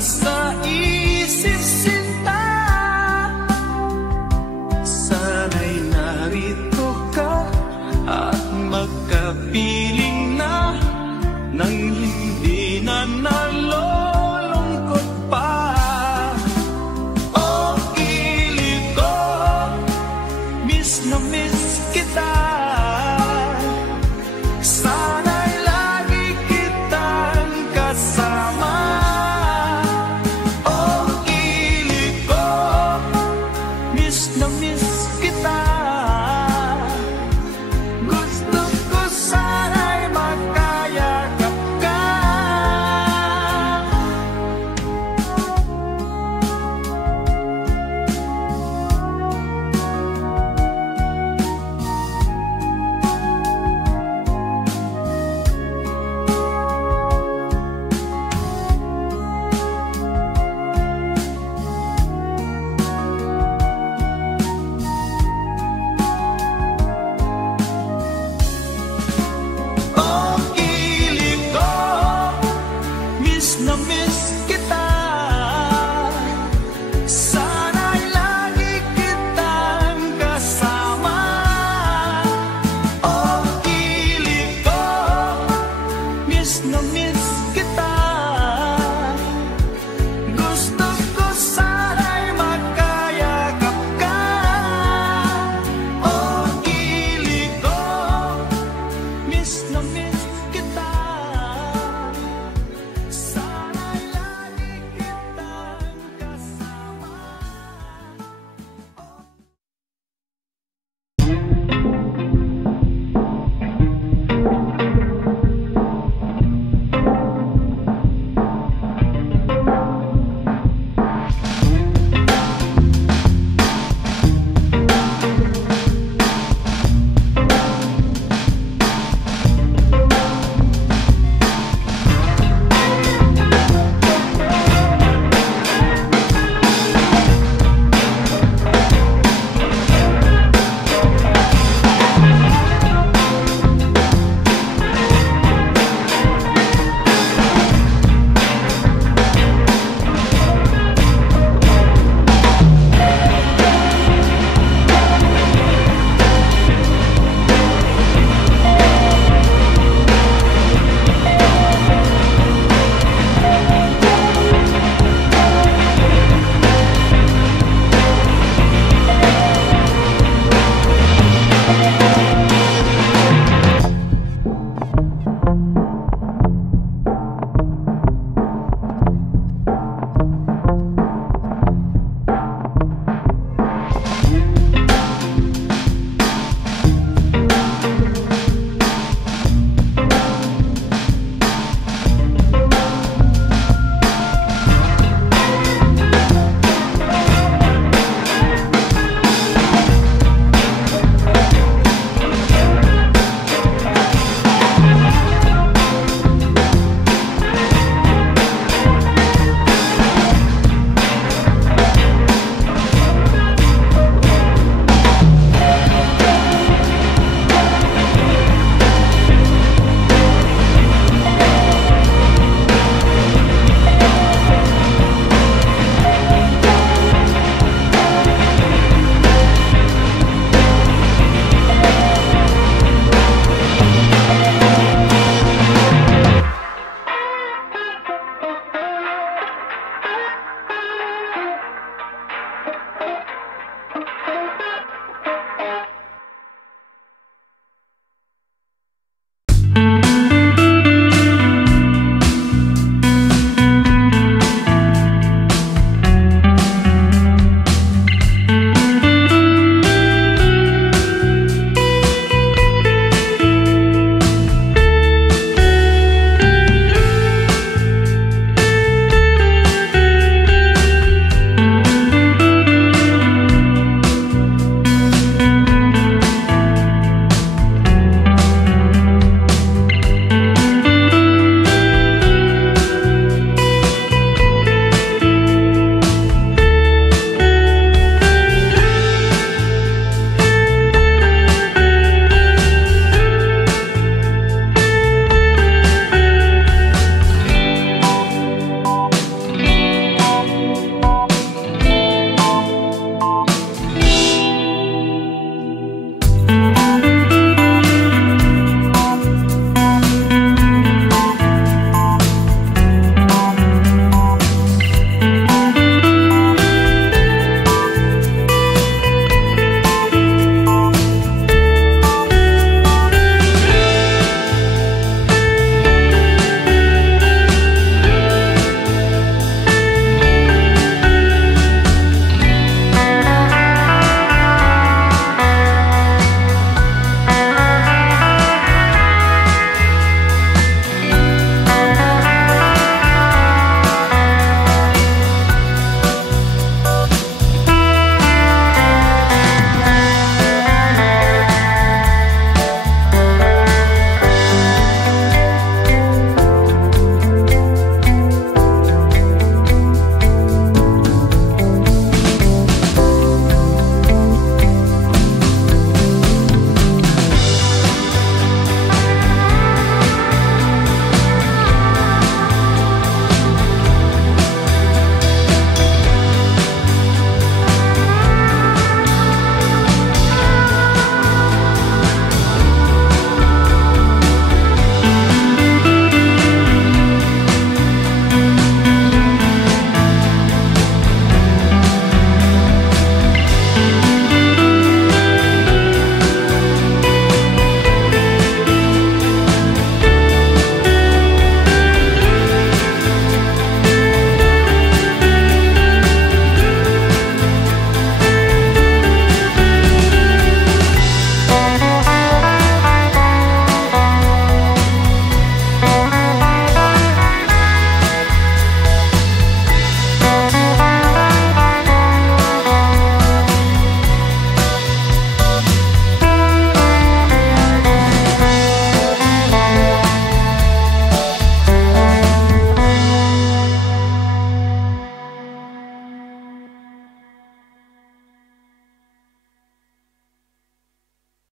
sa